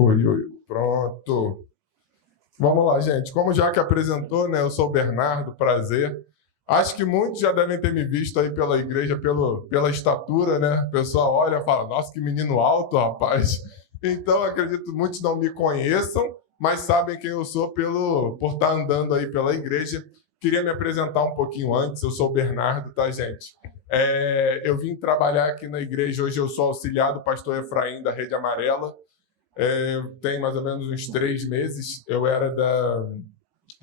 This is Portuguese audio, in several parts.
Oi, oi, pronto. Vamos lá, gente. Como já que apresentou, né? Eu sou o Bernardo, prazer. Acho que muitos já devem ter me visto aí pela igreja, pela estatura, né? O pessoal olha e fala, nossa, que menino alto, rapaz. Então, acredito que muitos não me conheçam, mas sabem quem eu sou por estar andando aí pela igreja. Queria me apresentar um pouquinho antes. Eu sou o Bernardo, tá, gente? Eu vim trabalhar aqui na igreja. Hoje eu sou auxiliar do pastor Efraim, da Rede Amarela. Tem mais ou menos uns 3 meses. Eu era da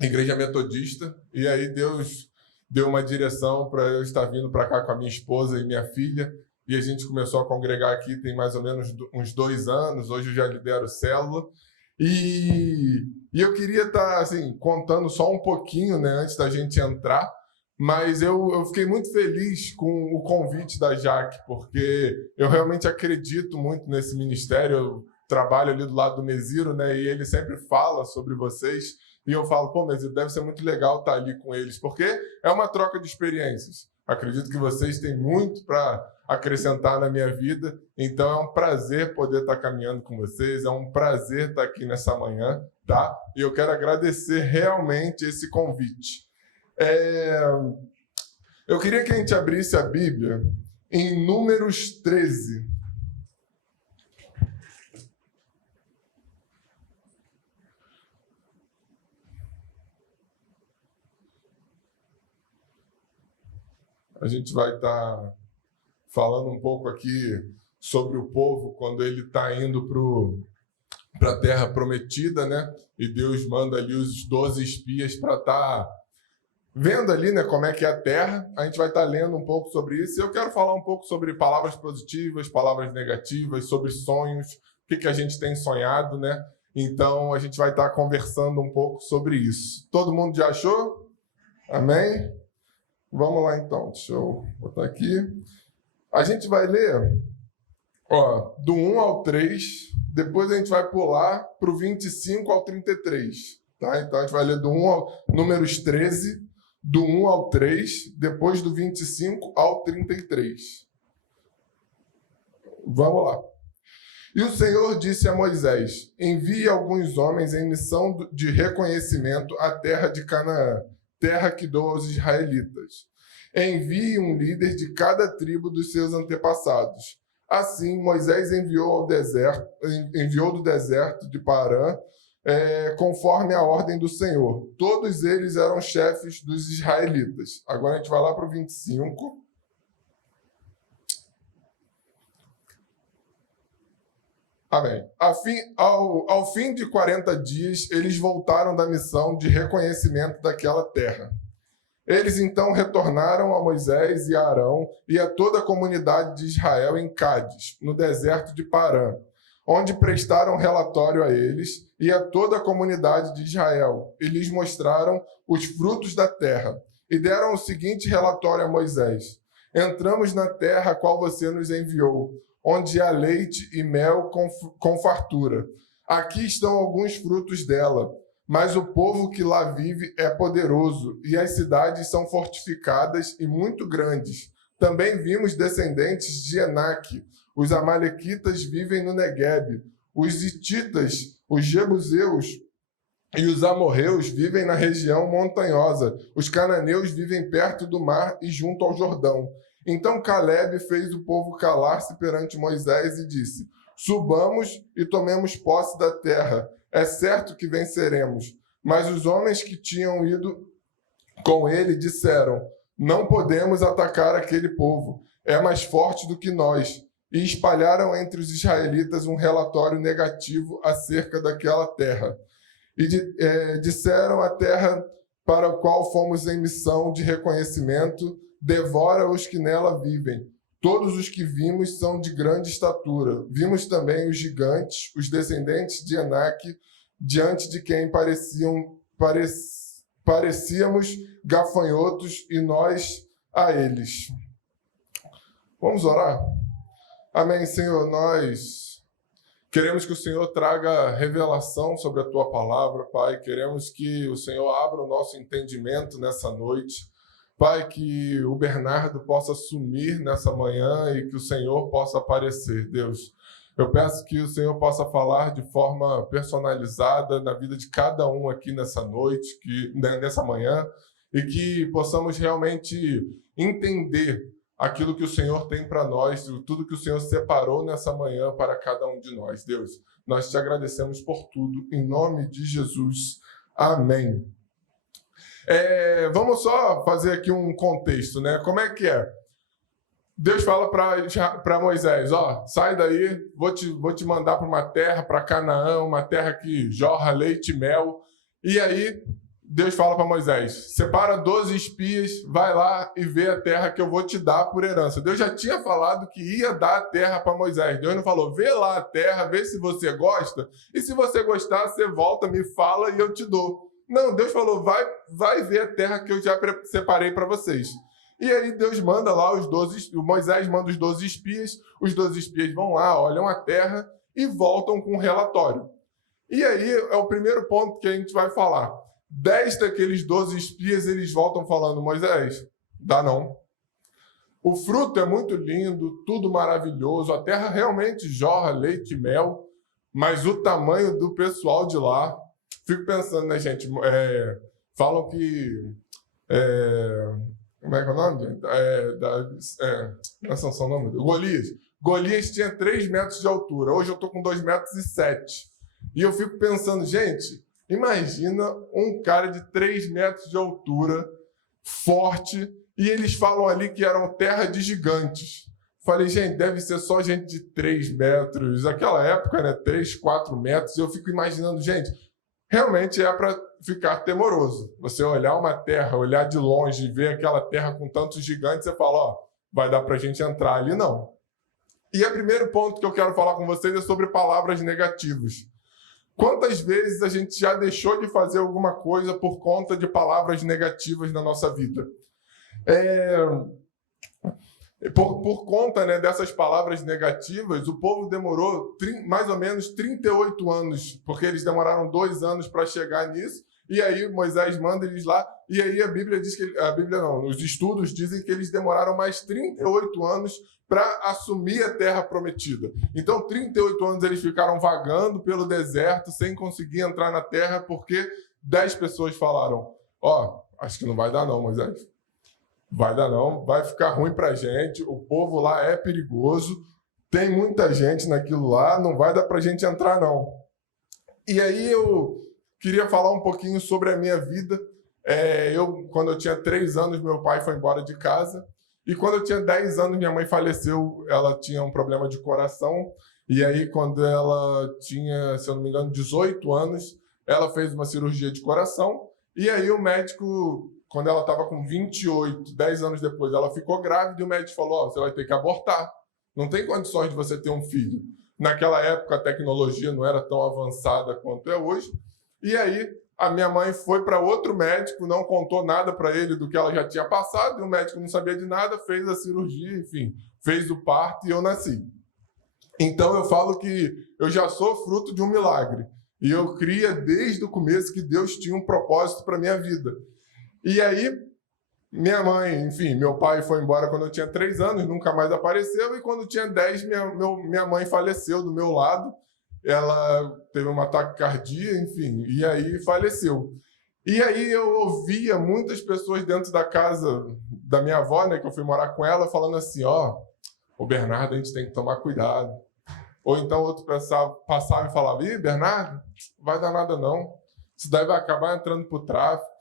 igreja metodista e aí Deus deu uma direção para eu estar vindo para cá com a minha esposa e minha filha, e a gente começou a congregar aqui tem mais ou menos uns 2 anos. Hoje eu já lidero célula e eu queria estar assim, contando só um pouquinho, né, antes da gente entrar, mas eu fiquei muito feliz com o convite da Jaque, porque eu realmente acredito muito nesse ministério. Eu trabalho ali do lado do Mesiro, né? E ele sempre fala sobre vocês. E eu falo, pô, Mesiro, deve ser muito legal estar ali com eles, porque é uma troca de experiências. Acredito que vocês têm muito para acrescentar na minha vida. Então é um prazer poder estar caminhando com vocês. É um prazer estar aqui nessa manhã, tá? E eu quero agradecer realmente esse convite. Eu queria que a gente abrisse a Bíblia em Números 13. A gente vai estar falando um pouco aqui sobre o povo quando ele está indo para a Terra Prometida, né? E Deus manda ali os 12 espias para estar vendo ali, né, como é que é a Terra. A gente vai estar lendo um pouco sobre isso. E eu quero falar um pouco sobre palavras positivas, palavras negativas, sobre sonhos, o que a gente tem sonhado, né? Então, a gente vai estar conversando um pouco sobre isso. Todo mundo já achou? Amém? Vamos lá, então. Deixa eu botar aqui. A gente vai ler do 1 ao 3, depois a gente vai pular para o 25 ao 33. Tá? Então, a gente vai ler Números 13, do 1 ao 3, depois do 25 ao 33. Vamos lá. E o Senhor disse a Moisés, envie alguns homens em missão de reconhecimento à terra de Canaã, terra que dou aos israelitas. Envie um líder de cada tribo dos seus antepassados. Assim, Moisés enviou do deserto de Parã, conforme a ordem do Senhor. Todos eles eram chefes dos israelitas. Agora a gente vai lá para o 25. Amém. Ao fim de 40 dias, eles voltaram da missão de reconhecimento daquela terra. Eles então retornaram a Moisés e a Arão e a toda a comunidade de Israel em Cádiz, no deserto de Parã, onde prestaram relatório a eles e a toda a comunidade de Israel, e lhes mostraram os frutos da terra, e deram o seguinte relatório a Moisés: entramos na terra a qual você nos enviou, onde há leite e mel com fartura. Aqui estão alguns frutos dela, mas o povo que lá vive é poderoso, e as cidades são fortificadas e muito grandes. Também vimos descendentes de Enaque. Os amalequitas vivem no Neguebe. Os hititas, os jebuseus e os amorreus vivem na região montanhosa. Os cananeus vivem perto do mar e junto ao Jordão. Então Calebe fez o povo calar-se perante Moisés e disse: subamos e tomemos posse da terra. É certo que venceremos. Mas os homens que tinham ido com ele disseram: não podemos atacar aquele povo. É mais forte do que nós. E espalharam entre os israelitas um relatório negativo acerca daquela terra. E disseram: a terra para a qual fomos em missão de reconhecimento devora os que nela vivem. Todos os que vimos são de grande estatura. Vimos também os gigantes, os descendentes de Enaque, diante de quem parecíamos gafanhotos, e nós a eles. Vamos orar? Amém, Senhor. Nós queremos que o Senhor traga revelação sobre a Tua palavra, Pai. Queremos que o Senhor abra o nosso entendimento nessa noite. Pai, que o Bernardo possa sumir nessa manhã e que o Senhor possa aparecer, Deus. Eu peço que o Senhor possa falar de forma personalizada na vida de cada um aqui nessa noite, nessa manhã, e que possamos realmente entender aquilo que o Senhor tem para nós, tudo que o Senhor separou nessa manhã para cada um de nós. Deus, nós te agradecemos por tudo, em nome de Jesus. Amém. Vamos só fazer aqui um contexto, né? Como é que é? Deus fala para Moisés, sai daí, vou te mandar para uma terra, para Canaã, uma terra que jorra leite e mel. E aí, Deus fala para Moisés, separa 12 espias, vai lá e vê a terra que eu vou te dar por herança. Deus já tinha falado que ia dar a terra para Moisés. Deus não falou, vê lá a terra, vê se você gosta, e se você gostar, você volta, me fala e eu te dou. Não, Deus falou, vai ver a terra que eu já separei para vocês. E aí Deus manda lá Moisés manda os 12 espias vão lá, olham a terra e voltam com um relatório. E aí é o primeiro ponto que a gente vai falar. 10 daqueles 12 espias, eles voltam falando, Moisés, dá não. O fruto é muito lindo, tudo maravilhoso, a terra realmente jorra leite e mel, mas o tamanho do pessoal de lá, fico pensando, né, gente, falam que... como é que é o nome, gente? Não é Sansão, não, Golias. Golias tinha 3 metros de altura. Hoje eu estou com 2,7 metros. E eu fico pensando, gente, imagina um cara de 3 metros de altura, forte, e eles falam ali que eram terra de gigantes. Falei, gente, deve ser só gente de 3 metros. Naquela época, né, 3, 4 metros. Eu fico imaginando, gente, realmente é para ficar temoroso. Você olhar uma terra, olhar de longe e ver aquela terra com tantos gigantes, você fala, vai dar para a gente entrar ali? Não. E o primeiro ponto que eu quero falar com vocês é sobre palavras negativas. Quantas vezes a gente já deixou de fazer alguma coisa por conta de palavras negativas na nossa vida? Por conta, né, dessas palavras negativas, o povo demorou mais ou menos 38 anos, porque eles demoraram 2 anos para chegar nisso, e aí Moisés manda eles lá, e aí a Bíblia diz que... os estudos dizem que eles demoraram mais 38 anos para assumir a terra prometida. Então, 38 anos eles ficaram vagando pelo deserto, sem conseguir entrar na terra, porque 10 pessoas falaram, acho que não vai dar não, Moisés. Vai dar não, vai ficar ruim pra gente, o povo lá é perigoso, tem muita gente naquilo lá, não vai dar pra gente entrar não. E aí eu queria falar um pouquinho sobre a minha vida. Quando eu tinha 3 anos, meu pai foi embora de casa, e quando eu tinha 10 anos, minha mãe faleceu, ela tinha um problema de coração, e aí quando ela tinha, se eu não me engano, 18 anos, ela fez uma cirurgia de coração, e aí o médico... Quando ela estava com 28, 10 anos depois, ela ficou grávida e o médico falou, você vai ter que abortar. Não tem condições de você ter um filho. Naquela época, a tecnologia não era tão avançada quanto é hoje. E aí, a minha mãe foi para outro médico, não contou nada para ele do que ela já tinha passado, e o médico não sabia de nada, fez a cirurgia, enfim, fez o parto e eu nasci. Então, eu falo que eu já sou fruto de um milagre. E eu cria desde o começo que Deus tinha um propósito para a minha vida. E aí, minha mãe, enfim, meu pai foi embora quando eu tinha 3 anos, nunca mais apareceu, e quando eu tinha 10, minha mãe faleceu do meu lado, ela teve um ataque cardíaco, enfim, e aí faleceu. E aí eu ouvia muitas pessoas dentro da casa da minha avó, né, que eu fui morar com ela, falando assim, o Bernardo, a gente tem que tomar cuidado. Ou então outro passava e falava, Bernardo, vai dar nada não, isso daí vai acabar entrando pro tráfico,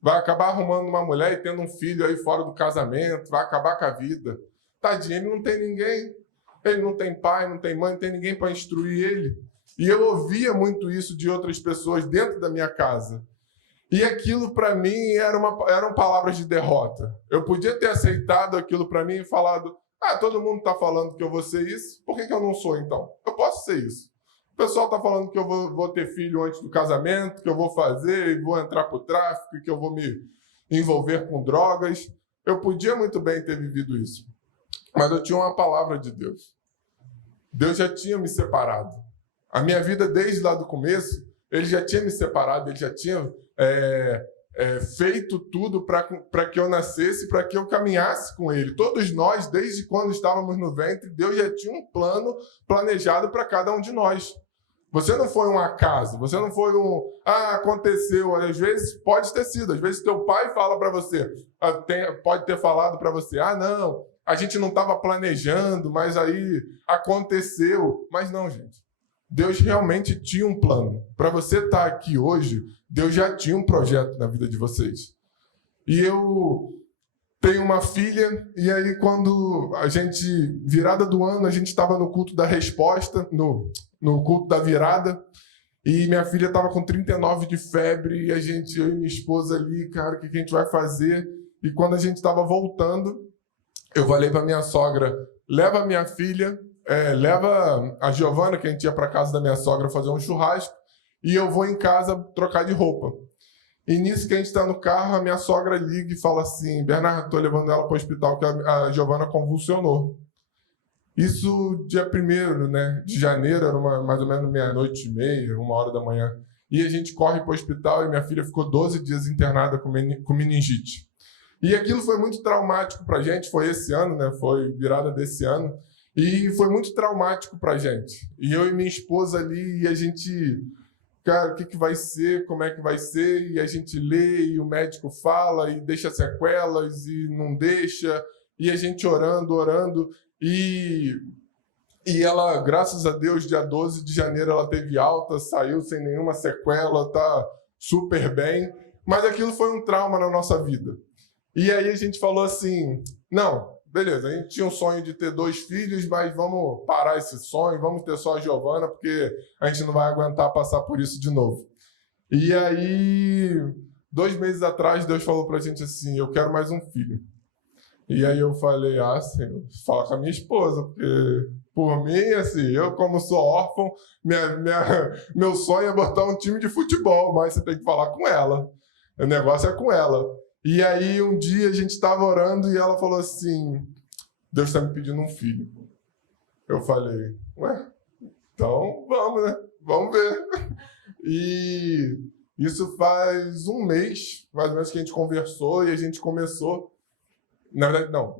vai acabar arrumando uma mulher e tendo um filho aí fora do casamento, vai acabar com a vida. Tadinho, ele não tem ninguém. Ele não tem pai, não tem mãe, não tem ninguém para instruir ele. E eu ouvia muito isso de outras pessoas dentro da minha casa. E aquilo para mim eram palavras de derrota. Eu podia ter aceitado aquilo para mim e falado, todo mundo está falando que eu vou ser isso, por que eu não sou então? Eu posso ser isso. O pessoal está falando que eu vou ter filho antes do casamento, que eu vou fazer e vou entrar para o tráfico, que eu vou me envolver com drogas. Eu podia muito bem ter vivido isso. Mas eu tinha uma palavra de Deus. Deus já tinha me separado. A minha vida, desde lá do começo, Ele já tinha me separado, Ele já tinha feito tudo para que eu nascesse, para que eu caminhasse com ele. Todos nós, desde quando estávamos no ventre, Deus já tinha um plano planejado para cada um de nós. Você não foi um acaso, você não foi aconteceu. Às vezes pode ter sido, às vezes teu pai fala para você, pode ter falado para você, não, a gente não estava planejando, mas aí aconteceu. Mas não, gente. Deus realmente tinha um plano. Para você estar aqui hoje, Deus já tinha um projeto na vida de vocês. E eu tenho uma filha, e aí quando virada do ano, a gente estava no culto da resposta, no culto da virada, e minha filha estava com 39 de febre, e eu e minha esposa ali, cara, o que a gente vai fazer? E quando a gente estava voltando, eu falei para minha sogra, leva a minha filha, leva a Giovana, que a gente ia para casa da minha sogra fazer um churrasco, e eu vou em casa trocar de roupa. E nisso que a gente está no carro, a minha sogra liga e fala assim, Bernardo, estou levando ela para o hospital que a Giovana convulsionou. Isso dia 1º, né, de janeiro, era mais ou menos 00:30, 1h da manhã. E a gente corre para o hospital e minha filha ficou 12 dias internada com meningite. E aquilo foi muito traumático para a gente, foi esse ano, né, foi virada desse ano. E foi muito traumático para a gente. E eu e minha esposa ali, e a gente, cara, o que vai ser, como é que vai ser? E a gente lê, e o médico fala, e deixa sequelas, e não deixa. E a gente orando. E ela, graças a Deus, dia 12 de janeiro, ela teve alta, saiu sem nenhuma sequela, tá super bem. Mas aquilo foi um trauma na nossa vida. E aí a gente falou assim, não, beleza, a gente tinha um sonho de ter 2 filhos, mas vamos parar esse sonho, vamos ter só a Giovana, porque a gente não vai aguentar passar por isso de novo. E aí, 2 meses atrás, Deus falou pra gente assim, eu quero mais um filho. E aí eu falei, Senhor, fala com a minha esposa, porque por mim, assim, eu como sou órfão, meu sonho é botar um time de futebol, mas você tem que falar com ela. O negócio é com ela. E aí, um dia, a gente estava orando e ela falou assim, Deus está me pedindo um filho. Eu falei, então vamos, né? Vamos ver. E isso faz um mês, mais ou menos, que a gente conversou e a gente começou. Na verdade, não,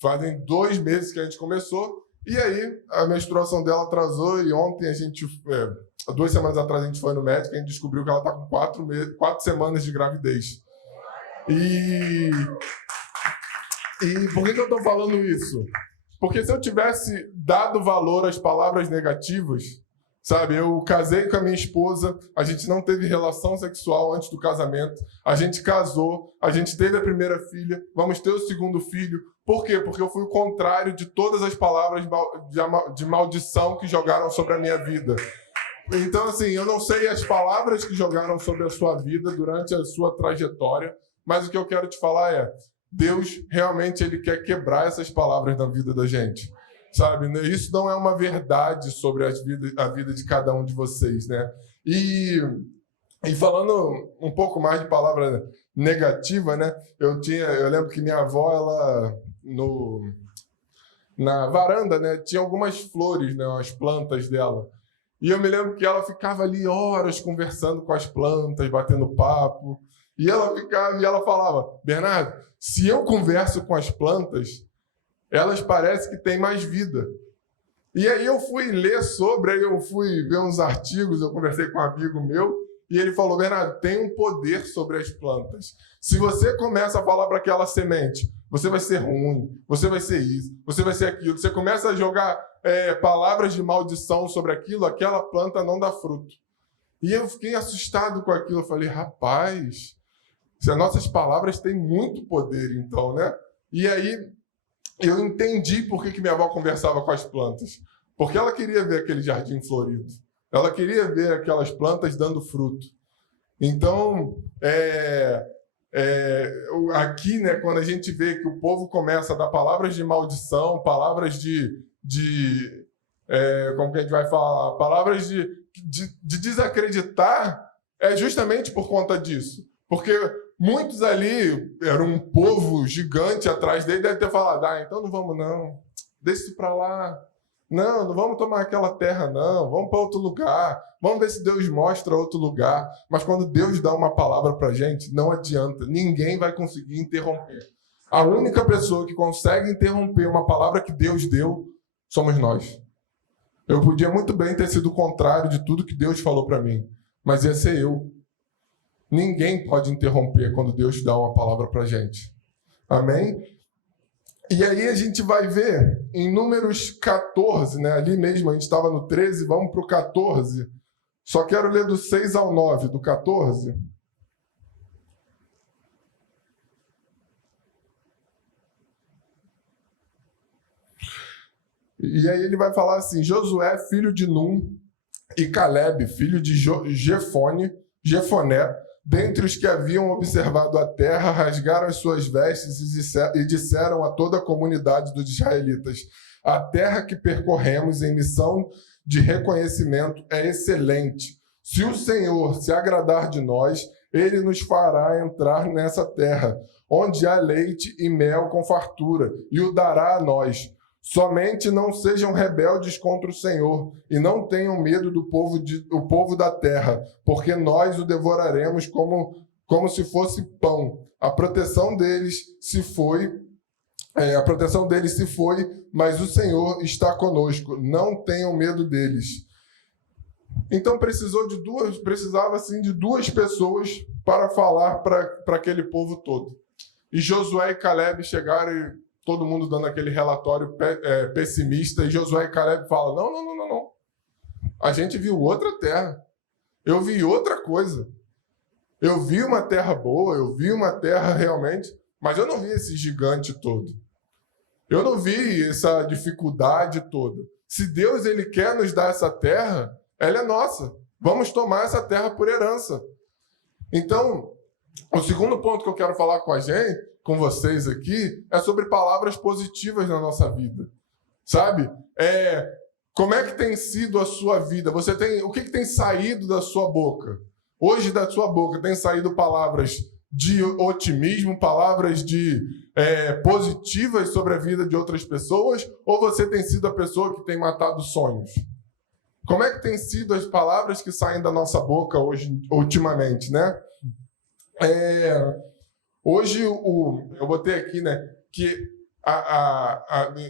fazem 2 meses que a gente começou. E aí, a menstruação dela atrasou e ontem 2 semanas atrás, a gente foi no médico e a gente descobriu que ela está com 4 semanas de gravidez. E por que eu estou falando isso? Porque se eu tivesse dado valor às palavras negativas, sabe, eu casei com a minha esposa, a gente não teve relação sexual antes do casamento, a gente casou, a gente teve a primeira filha, vamos ter o segundo filho. Por quê? Porque eu fui o contrário de todas as palavras de maldição que jogaram sobre a minha vida. Então, assim, eu não sei as palavras que jogaram sobre a sua vida durante a sua trajetória, mas o que eu quero te falar é, Deus realmente ele quer quebrar essas palavras na vida da gente, sabe? Isso não é uma verdade sobre a vida de cada um de vocês, né? E falando um pouco mais de palavra negativa, né? Eu lembro que minha avó, ela na varanda, né, tinha algumas flores, né, as plantas dela. E eu me lembro que ela ficava ali horas conversando com as plantas, batendo papo. E ela falava, Bernardo, se eu converso com as plantas, elas parecem que têm mais vida. E aí eu fui ler aí eu fui ver uns artigos, eu conversei com um amigo meu, e ele falou, Bernardo, tem um poder sobre as plantas. Se você começa a falar para aquela semente, você vai ser ruim, você vai ser isso, você vai ser aquilo, você começa a jogar palavras de maldição sobre aquilo, aquela planta não dá fruto. E eu fiquei assustado com aquilo, eu falei, rapaz, se as nossas palavras têm muito poder, então, né? E aí eu entendi por que minha avó conversava com as plantas. Porque ela queria ver aquele jardim florido. Ela queria ver aquelas plantas dando fruto. Então, aqui, né, quando a gente vê que o povo começa a dar palavras de maldição, palavras como que a gente vai falar? Palavras de desacreditar, é justamente por conta disso. Porque muitos ali, era um povo gigante atrás dele, deve ter falado, então não vamos não, deixa isso para lá. Não, não vamos tomar aquela terra, não. Vamos para outro lugar. Vamos ver se Deus mostra outro lugar. Mas quando Deus dá uma palavra para a gente, não adianta. Ninguém vai conseguir interromper. A única pessoa que consegue interromper uma palavra que Deus deu somos nós. Eu podia muito bem ter sido o contrário de tudo que Deus falou para mim, mas ia ser eu. Ninguém pode interromper quando Deus dá uma palavra para a gente. Amém? E aí a gente vai ver em Números 14, né? Ali mesmo, a gente estava no 13, vamos para o 14. Só quero ler do 6 ao 9, do 14. E aí ele vai falar assim, Josué, filho de Num, e Caleb, filho de Jefoné, dentre os que haviam observado a terra, rasgaram as suas vestes e disseram a toda a comunidade dos israelitas, a terra que percorremos em missão de reconhecimento é excelente. Se o Senhor se agradar de nós, ele nos fará entrar nessa terra, onde há leite e mel com fartura, e o dará a nós. Somente não sejam rebeldes contra o Senhor e não tenham medo do povo da terra, porque nós o devoraremos como se fosse pão. A proteção deles se foi, mas o Senhor está conosco. Não tenham medo deles. Então precisava assim de duas pessoas para falar para aquele povo todo. E Josué e Caleb chegaram e todo mundo dando aquele relatório pessimista, e Josué e Caleb falam, não. A gente viu outra terra. Eu vi outra coisa. Eu vi uma terra boa, eu vi uma terra realmente, mas eu não vi esse gigante todo. Eu não vi essa dificuldade toda. Se Deus ele quer nos dar essa terra, ela é nossa. Vamos tomar essa terra por herança. Então, o segundo ponto que eu quero falar com vocês aqui, é sobre palavras positivas na nossa vida. Sabe? Como é que tem sido a sua vida? O que tem saído da sua boca? Hoje da sua boca tem saído palavras de otimismo, palavras positivas sobre a vida de outras pessoas? Ou você tem sido a pessoa que tem matado sonhos? Como é que tem sido as palavras que saem da nossa boca hoje, ultimamente, né? Hoje, eu botei aqui, né, que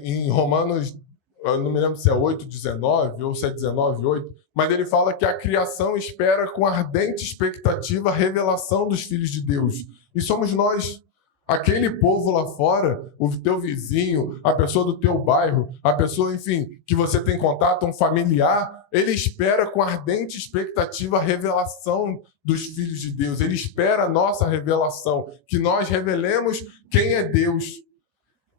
em Romanos, eu não me lembro se é 8:19 ou se é 19:8, mas ele fala que a criação espera com ardente expectativa a revelação dos filhos de Deus. E somos nós. Aquele povo lá fora, o teu vizinho, a pessoa do teu bairro, a pessoa, enfim, que você tem contato, um familiar, ele espera com ardente expectativa a revelação dos filhos de Deus. Ele espera a nossa revelação, que nós revelemos quem é Deus.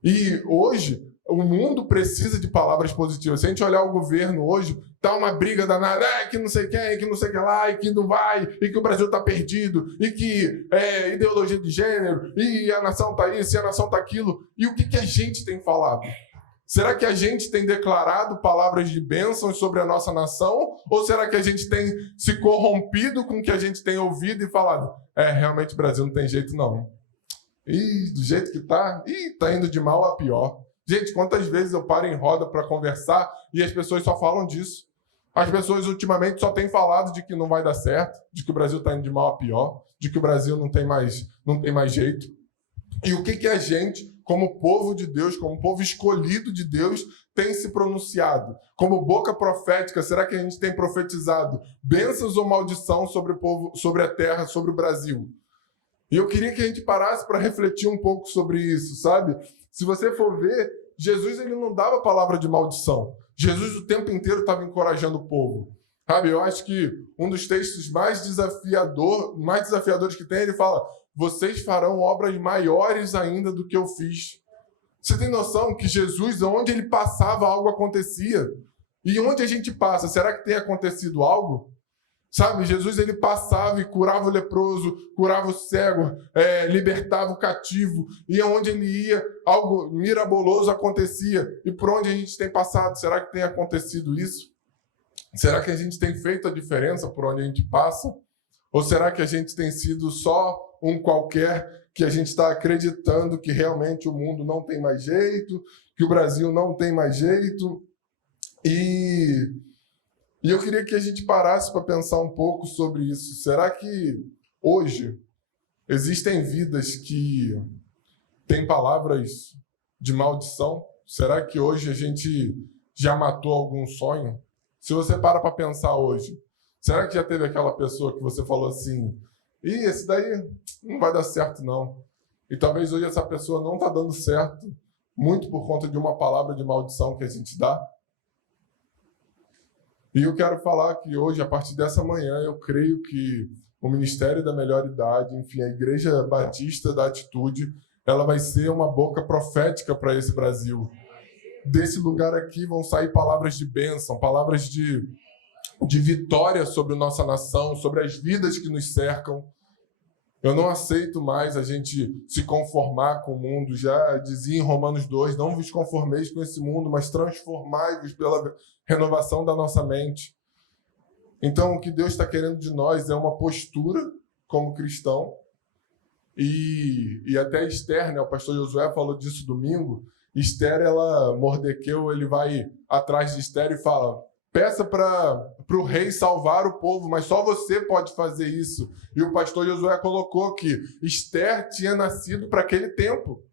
E hoje, o mundo precisa de palavras positivas. Se a gente olhar o governo hoje, tá uma briga danada, que não sei quem, que não sei o que lá, e que não vai, e que o Brasil tá perdido, e que ideologia de gênero, e a nação tá isso, e a nação tá aquilo. E o que a gente tem falado? Será que a gente tem declarado palavras de bênçãos sobre a nossa nação? Ou será que a gente tem se corrompido com o que a gente tem ouvido e falado? Realmente o Brasil não tem jeito não. E do jeito que tá indo de mal a pior. Gente, quantas vezes eu paro em roda para conversar e as pessoas só falam disso? As pessoas ultimamente só têm falado de que não vai dar certo, de que o Brasil está indo de mal a pior, de que o Brasil não tem mais jeito. E o que a gente, como povo de Deus, como povo escolhido de Deus, tem se pronunciado? Como boca profética, será que a gente tem profetizado bênçãos ou maldição sobre o povo, sobre a terra, sobre o Brasil? E eu queria que a gente parasse para refletir um pouco sobre isso, sabe? Se você for ver, Jesus ele não dava palavra de maldição. Jesus o tempo inteiro estava encorajando o povo. Sabe, eu acho que um dos textos mais desafiadores que tem, ele fala, vocês farão obras maiores ainda do que eu fiz. Você tem noção que Jesus, onde ele passava, algo acontecia? E onde a gente passa, será que tem acontecido algo? Sabe, Jesus ele passava e curava o leproso, curava o cego, libertava o cativo, e onde ele ia, algo miraboloso acontecia. E por onde a gente tem passado, será que tem acontecido isso? Será que a gente tem feito a diferença por onde a gente passa? Ou será que a gente tem sido só um qualquer, que a gente está acreditando que realmente o mundo não tem mais jeito, que o Brasil não tem mais jeito? E eu queria que a gente parasse para pensar um pouco sobre isso. Será que hoje existem vidas que têm palavras de maldição? Será que hoje a gente já matou algum sonho? Se você para pensar hoje, será que já teve aquela pessoa que você falou assim, esse daí não vai dar certo não. E talvez hoje essa pessoa não está dando certo, muito por conta de uma palavra de maldição que a gente dá? E eu quero falar que hoje, a partir dessa manhã, eu creio que o Ministério da Melhor Idade, enfim, a Igreja Batista da Atitude, ela vai ser uma boca profética para esse Brasil. Desse lugar aqui vão sair palavras de bênção, palavras de vitória sobre a nossa nação, sobre as vidas que nos cercam. Eu não aceito mais a gente se conformar com o mundo. Já dizia em Romanos 2, não vos conformeis com esse mundo, mas transformai-vos pela renovação da nossa mente. Então, o que Deus está querendo de nós é uma postura como cristão. E até Esther, né, o pastor Josué falou disso domingo. Esther, Mordequeu, ele vai atrás de Esther e fala, peça para o rei salvar o povo, mas só você pode fazer isso. E o pastor Josué colocou que Esther tinha nascido para aquele tempo.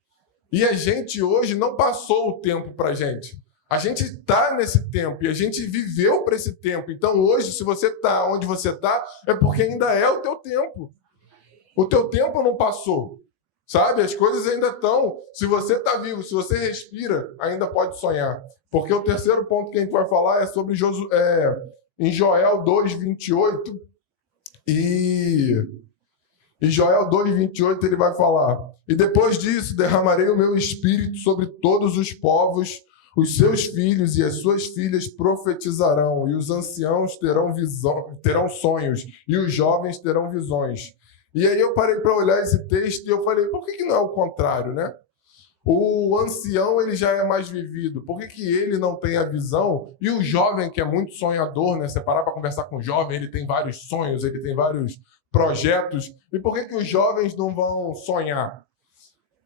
E a gente hoje não passou o tempo para a gente. A gente está nesse tempo e a gente viveu para esse tempo. Então hoje, se você está onde você está, é porque ainda é o teu tempo. O teu tempo não passou. Sabe? As coisas ainda estão. Se você está vivo, se você respira, ainda pode sonhar. Porque o terceiro ponto que a gente vai falar é sobre em Joel 2:28. E Joel 2:28 ele vai falar: e depois disso derramarei o meu espírito sobre todos os povos, os seus filhos e as suas filhas profetizarão, e os anciãos terão sonhos, e os jovens terão visões. E aí eu parei para olhar esse texto e eu falei, por que não é o contrário, né? O ancião, ele já é mais vivido. Por que ele não tem a visão? E o jovem, que é muito sonhador, né? Você parar para conversar com o jovem, ele tem vários sonhos, ele tem vários projetos. E por que os jovens não vão sonhar?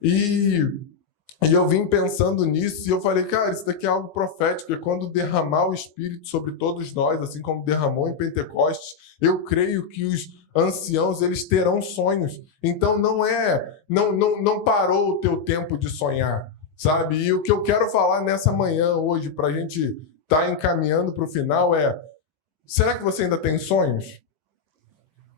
E eu vim pensando nisso e eu falei, cara, isso daqui é algo profético. E quando derramar o Espírito sobre todos nós, assim como derramou em Pentecostes, eu creio que os anciãos, eles terão sonhos. Então não parou o teu tempo de sonhar, sabe? E o que eu quero falar nessa manhã hoje, para a gente estar encaminhando para o final é, será que você ainda tem sonhos?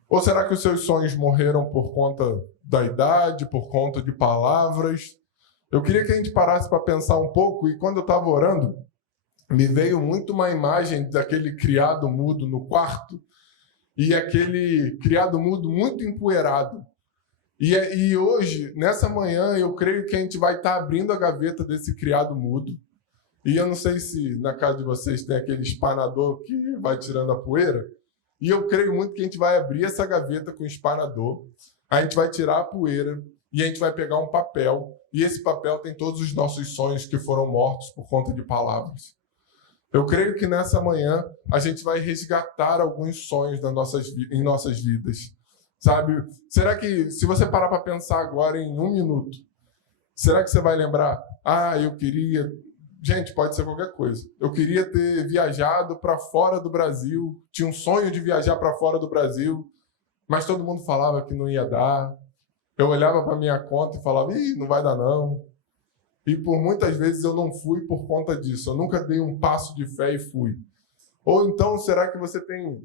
Ou será que os seus sonhos morreram por conta da idade, por conta de palavras? Eu queria que a gente parasse para pensar um pouco, e quando eu estava orando, me veio muito uma imagem daquele criado mudo no quarto, e aquele criado mudo muito empoeirado. E hoje, nessa manhã, eu creio que a gente vai estar abrindo a gaveta desse criado mudo. E eu não sei se na casa de vocês tem aquele espanador que vai tirando a poeira. E eu creio muito que a gente vai abrir essa gaveta com o espanador, a gente vai tirar a poeira e a gente vai pegar um papel. E esse papel tem todos os nossos sonhos que foram mortos por conta de palavras. Eu creio que nessa manhã a gente vai resgatar alguns sonhos em nossas vidas. Sabe? Será que, se você parar para pensar agora em 1 minuto, será que você vai lembrar? Eu queria... Gente, pode ser qualquer coisa. Eu queria ter viajado para fora do Brasil, tinha um sonho de viajar para fora do Brasil, mas todo mundo falava que não ia dar. Eu olhava para minha conta e falava, não vai dar não. E por muitas vezes eu não fui por conta disso. Eu nunca dei um passo de fé e fui. Ou então, será que você tem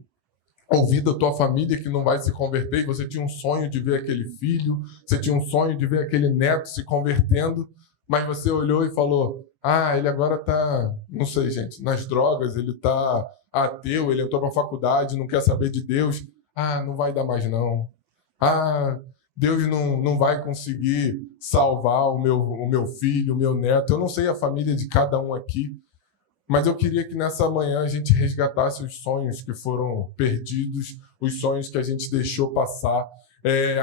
ouvido a tua família que não vai se converter e você tinha um sonho de ver aquele filho, você tinha um sonho de ver aquele neto se convertendo, mas você olhou e falou, ele agora está, não sei, gente, nas drogas, ele está ateu, ele entrou para a faculdade, não quer saber de Deus. Não vai dar mais não. Deus não vai conseguir salvar o meu filho, o meu neto. Eu não sei a família de cada um aqui, mas eu queria que nessa manhã a gente resgatasse os sonhos que foram perdidos, os sonhos que a gente deixou passar.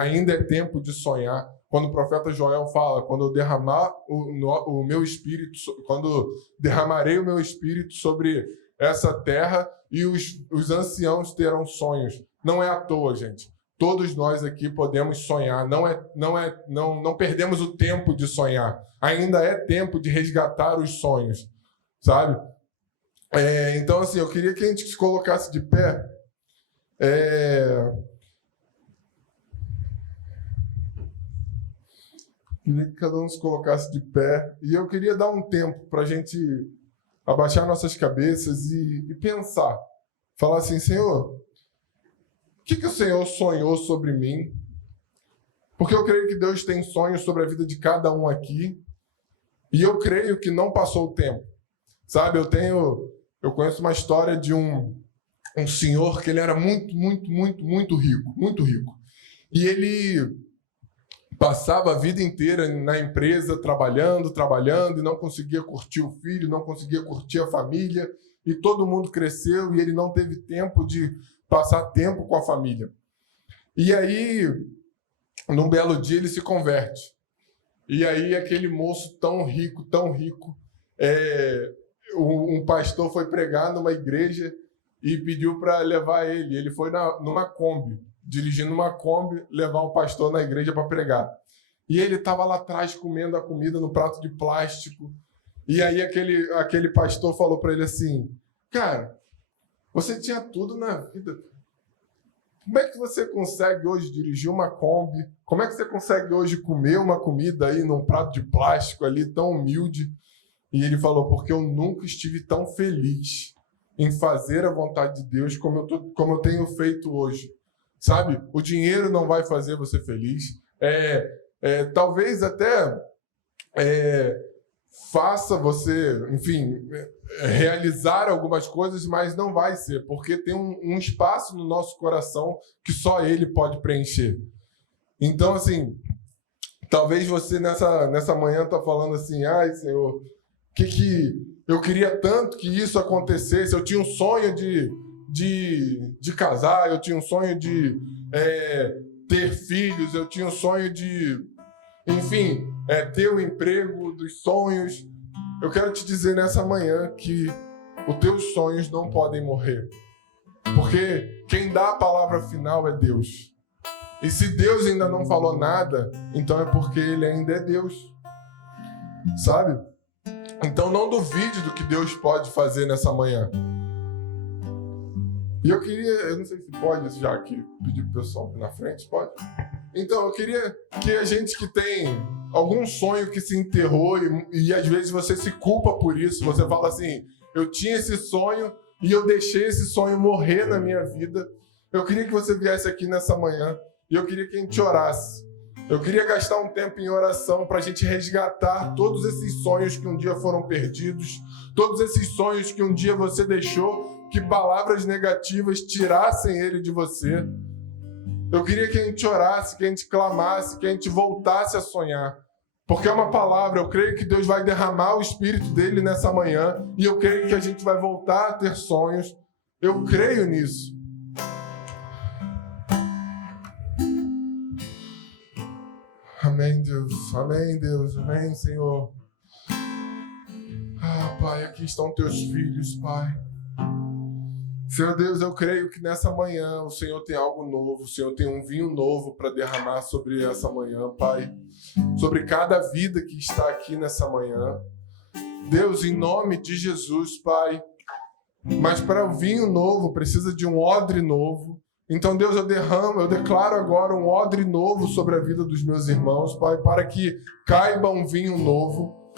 Ainda é tempo de sonhar. Quando o profeta Joel fala, quando eu derramar o meu espírito, quando derramarei o meu espírito sobre essa terra e os anciãos terão sonhos. Não é à toa, gente. Todos nós aqui podemos sonhar. Não perdemos o tempo de sonhar. Ainda é tempo de resgatar os sonhos, sabe? Então, assim, eu queria que a gente se colocasse de pé. Queria que cada um se colocasse de pé. E eu queria dar um tempo para a gente abaixar nossas cabeças e pensar. Falar assim, Senhor, o que o Senhor sonhou sobre mim? Porque eu creio que Deus tem sonhos sobre a vida de cada um aqui. E eu creio que não passou o tempo. Sabe, eu conheço uma história de um senhor que ele era muito rico, muito rico. E ele passava a vida inteira na empresa, trabalhando, e não conseguia curtir o filho, não conseguia curtir a família, e todo mundo cresceu e ele não teve tempo de passar tempo com a família. E aí, num belo dia, ele se converte. E aí, aquele moço tão rico, um pastor foi pregar numa igreja e pediu para levar ele. Ele foi numa Kombi, dirigindo uma Kombi, levar o pastor na igreja para pregar. E ele estava lá atrás comendo a comida no prato de plástico. E aí aquele pastor falou para ele assim, cara, você tinha tudo na vida. Como é que você consegue hoje dirigir uma Kombi? Como é que você consegue hoje comer uma comida aí num prato de plástico ali tão humilde? E ele falou, porque eu nunca estive tão feliz em fazer a vontade de Deus como eu tenho feito hoje. Sabe? O dinheiro não vai fazer você feliz. Talvez até faça você, enfim, realizar algumas coisas, mas não vai ser, porque tem um espaço no nosso coração que só Ele pode preencher. Então, assim, talvez você nessa manhã está falando assim, ai, Senhor, que eu queria tanto que isso acontecesse, eu tinha um sonho de casar, eu tinha um sonho de ter filhos, eu tinha um sonho de, enfim, ter o emprego dos sonhos. Eu quero te dizer nessa manhã que os teus sonhos não podem morrer, porque quem dá a palavra final é Deus. E se Deus ainda não falou nada, então é porque Ele ainda é Deus, sabe? Então não duvide do que Deus pode fazer nessa manhã. E eu não sei se pode já aqui, pedir pro pessoal na frente, pode? Então, eu queria que a gente que tem algum sonho que se enterrou e às vezes você se culpa por isso, você fala assim, eu tinha esse sonho e eu deixei esse sonho morrer na minha vida. Eu queria que você viesse aqui nessa manhã e eu queria que a gente orasse. Eu queria gastar um tempo em oração para a gente resgatar todos esses sonhos que um dia foram perdidos, todos esses sonhos que um dia você deixou que palavras negativas tirassem ele de você. Eu queria que a gente orasse, que a gente clamasse, que a gente voltasse a sonhar. Porque é uma palavra, eu creio que Deus vai derramar o Espírito dele nessa manhã e eu creio que a gente vai voltar a ter sonhos. Eu creio nisso. Amém, Deus. Amém, Deus. Amém, Senhor. Pai, aqui estão teus filhos, Pai. Senhor Deus, eu creio que nessa manhã o Senhor tem algo novo, o Senhor tem um vinho novo para derramar sobre essa manhã, Pai. Sobre cada vida que está aqui nessa manhã. Deus, em nome de Jesus, Pai. Mas para o vinho novo precisa de um odre novo. Então, Deus, eu declaro agora um odre novo sobre a vida dos meus irmãos, Pai, para que caiba um vinho novo.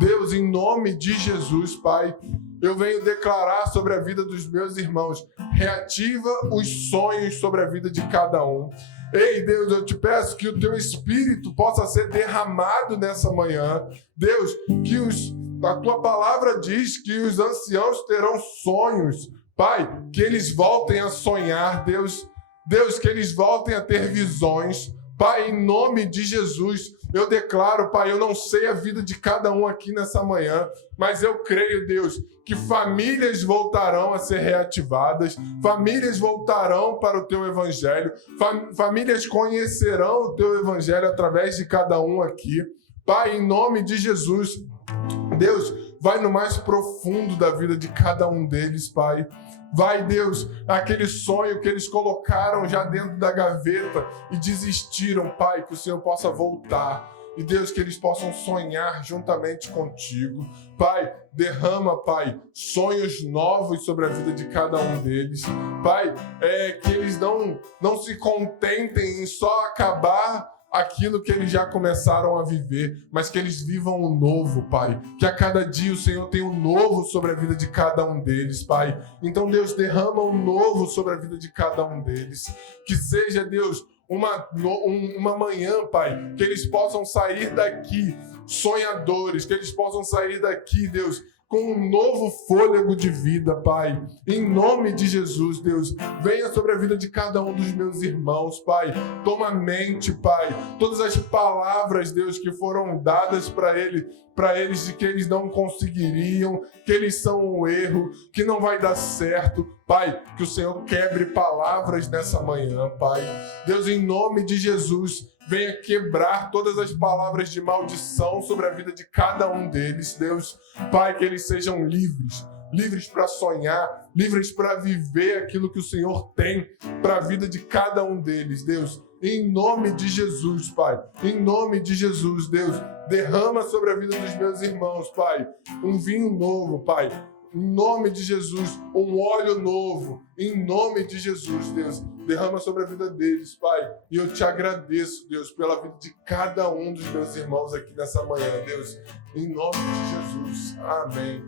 Deus, em nome de Jesus, Pai, eu venho declarar sobre a vida dos meus irmãos. Reativa os sonhos sobre a vida de cada um. Ei, Deus, eu te peço que o teu Espírito possa ser derramado nessa manhã. Deus, que a tua palavra diz que os anciãos terão sonhos. Pai, que eles voltem a sonhar, Deus, que eles voltem a ter visões. Pai, em nome de Jesus, eu declaro, Pai, eu não sei a vida de cada um aqui nessa manhã, mas eu creio, Deus, que famílias voltarão a ser reativadas, famílias voltarão para o Teu Evangelho, famílias conhecerão o Teu Evangelho através de cada um aqui. Pai, em nome de Jesus, Deus, vai no mais profundo da vida de cada um deles, Pai. Vai, Deus, aquele sonho que eles colocaram já dentro da gaveta e desistiram, Pai, que o Senhor possa voltar. e Deus, que eles possam sonhar juntamente contigo. Pai, derrama, Pai, sonhos novos sobre a vida de cada um deles. Pai, que eles não se contentem em só acabar aquilo que eles já começaram a viver, mas que eles vivam o novo, Pai. Que a cada dia o Senhor tem um novo sobre a vida de cada um deles, Pai. Então, Deus, derrama um novo sobre a vida de cada um deles. Que seja, Deus, uma manhã, Pai, que eles possam sair daqui sonhadores, que eles possam sair daqui, Deus, com um novo fôlego de vida, Pai. Em nome de Jesus, Deus, venha sobre a vida de cada um dos meus irmãos, Pai. Toma mente, Pai. Todas as palavras, Deus, que foram dadas para eles de que eles não conseguiriam, que eles são um erro, que não vai dar certo. Pai, que o Senhor quebre palavras nessa manhã, Pai. Deus, em nome de Jesus, venha quebrar todas as palavras de maldição sobre a vida de cada um deles, Deus. Pai, que eles sejam livres para sonhar, livres para viver aquilo que o Senhor tem para a vida de cada um deles, Deus. Em nome de Jesus, Pai. Em nome de Jesus, Deus. Derrama sobre a vida dos meus irmãos, Pai, um vinho novo, Pai. Em nome de Jesus, um óleo novo. Em nome de Jesus, Deus, derrama sobre a vida deles, Pai. E eu te agradeço, Deus, pela vida de cada um dos meus irmãos aqui nessa manhã, Deus. Em nome de Jesus. Amém.